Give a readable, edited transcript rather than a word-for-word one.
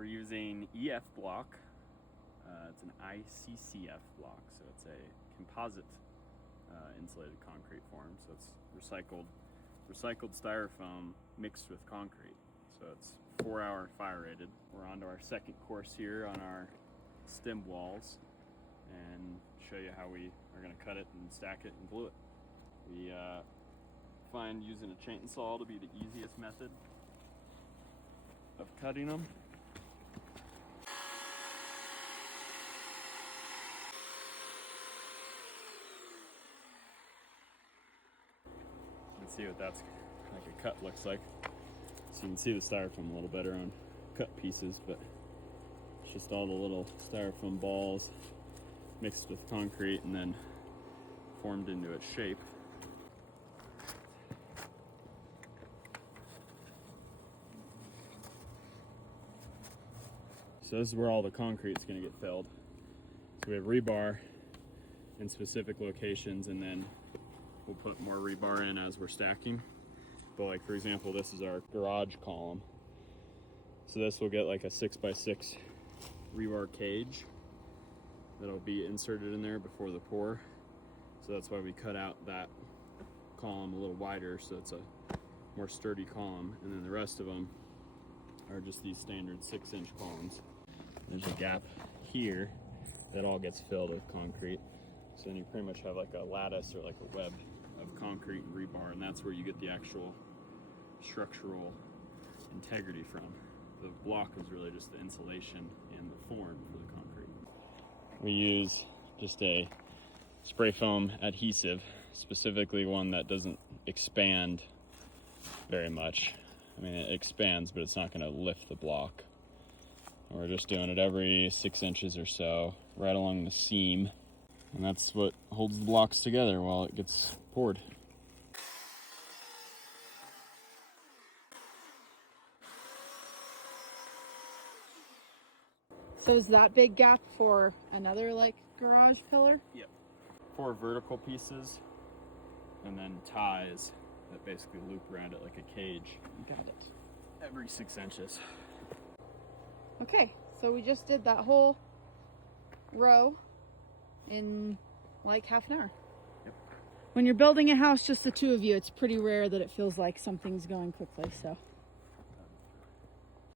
We're using EF block. It's an ICCF block, so it's a composite insulated concrete form. So it's recycled styrofoam mixed with concrete. So it's 4-hour fire rated. We're on to our second course here on our stem walls and show you how we are going to cut it and stack it and glue it. We find using a chainsaw to be the easiest method of cutting them. You can see what that's like a cut looks like. So you can see the styrofoam a little better on cut pieces, but it's just all the little styrofoam balls mixed with concrete and then formed into its shape. So this is where all the concrete's going to get filled. So we have rebar in specific locations, and then we'll put more rebar in as we're stacking. But like for example, this is our garage column. So this will get like a 6x6 rebar cage that'll be inserted in there before the pour. So that's why we cut out that column a little wider, so it's a more sturdy column. And then the rest of them are just these standard 6-inch columns. There's a gap here that all gets filled with concrete. So then you pretty much have like a lattice or like a web of concrete and rebar, and that's where you get the actual structural integrity from. The block is really just the insulation and the form for the concrete. We use just a spray foam adhesive, specifically one that doesn't expand very much. I mean, it expands, but it's not going to lift the block. And we're just doing it every 6 inches or so, right along the seam. And that's what holds the blocks together while it gets poured. So is that big gap for another like garage pillar? Yep. 4 vertical pieces and then ties that basically loop around it like a cage. Got it. Every 6 inches. Okay, so we just did that whole row in like half an hour. Yep. When you're building a house, just the two of you, it's pretty rare that it feels like something's going quickly, so.